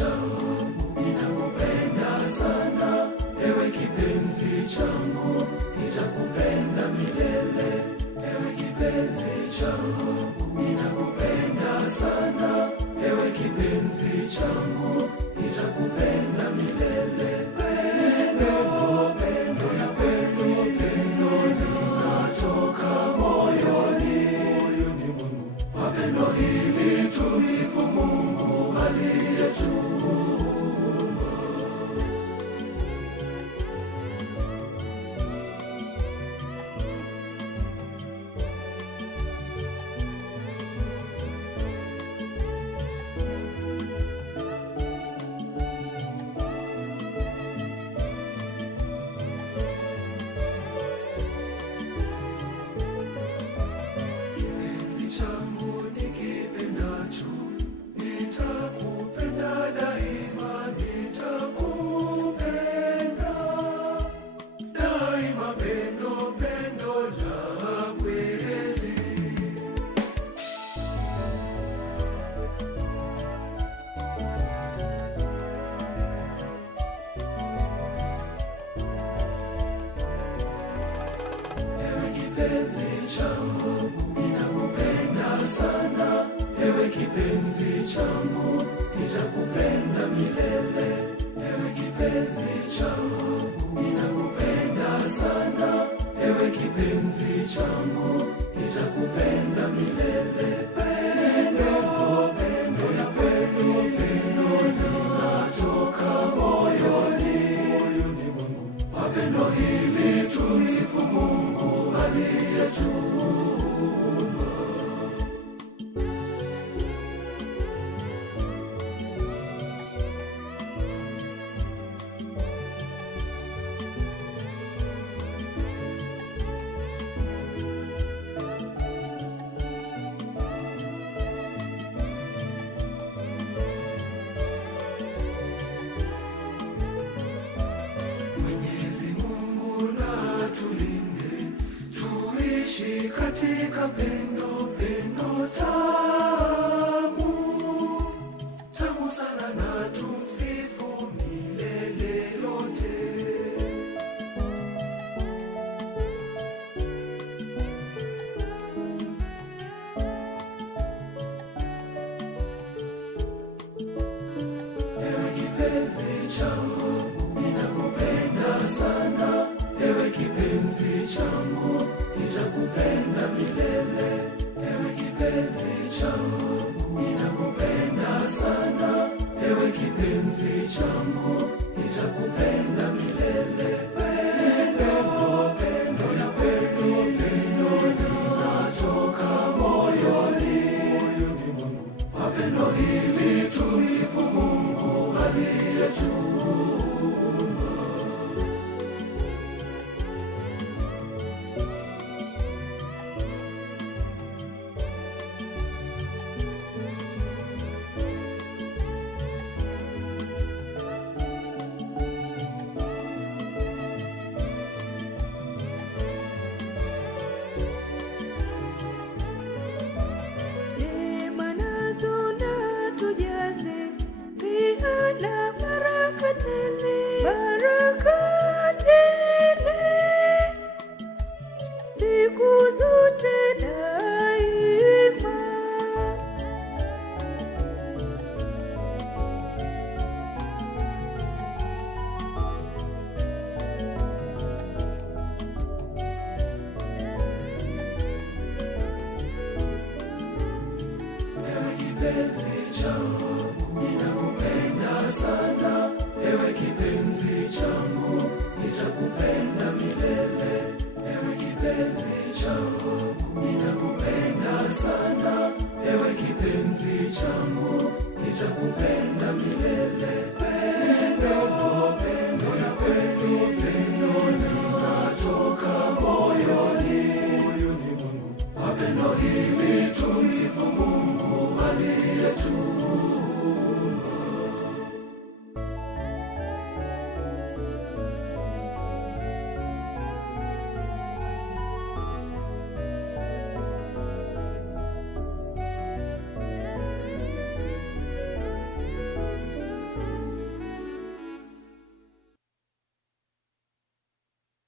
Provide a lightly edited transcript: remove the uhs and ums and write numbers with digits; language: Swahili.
changu, ninakupenda sana. Ewe kipenzi changu, nitakupenda milele. Ewe kipenzi changu, ninakupenda sana. Ewe kipenzi changu, nitakupenda milele. Pendo, pendo ya kweli, pendo linatoka moyoni mwangu. Kwa pendo hili tumsifu Mungu aliyetuumba. Changu nikipendacho, nitakupenda daima, nitakupenda daima. Pendo, pendo la kweli. Ewe kipenzi changu, ninakupenda sana. Ewe kipenzi changu, nitakupenda milele. Ewe kipenzi changu, ninakupenda sana. Ewe kipenzi changu, nitakupenda milele. Pendo, pendo ya kweli, pendo linatoka moyoni mwangu. Kwa pendo hili tumsifu Mungu aliyetuumba. Mwenyezi Mungu na tulinde, tuishi katika pendo, pendo tamu, tamu sana, na tumsifu milele yote. Ewe kipenzi changu, ninakupenda sana. Ewe kipenzi changu, nitakupenda milele. Ewe kipenzi changu, ninakupenda sana. Ewe kipenzi changu, nitakupenda milele. Pendo, pendo ya kweli, pendo linatoka moyoni mwangu. Kwa pendo hili tumsifu Mungu aliyetuumba. Neema nazo na tujaze, pia na baraka tele, baraka tele, siku zote daima. Ewe kipenzi changu, ninakupenda sana. Ewe kipenzi changu, nitakupenda milele. Ewe kipenzi changu, ninakupenda sana. Ewe kipenzi changu, nitakupenda milele.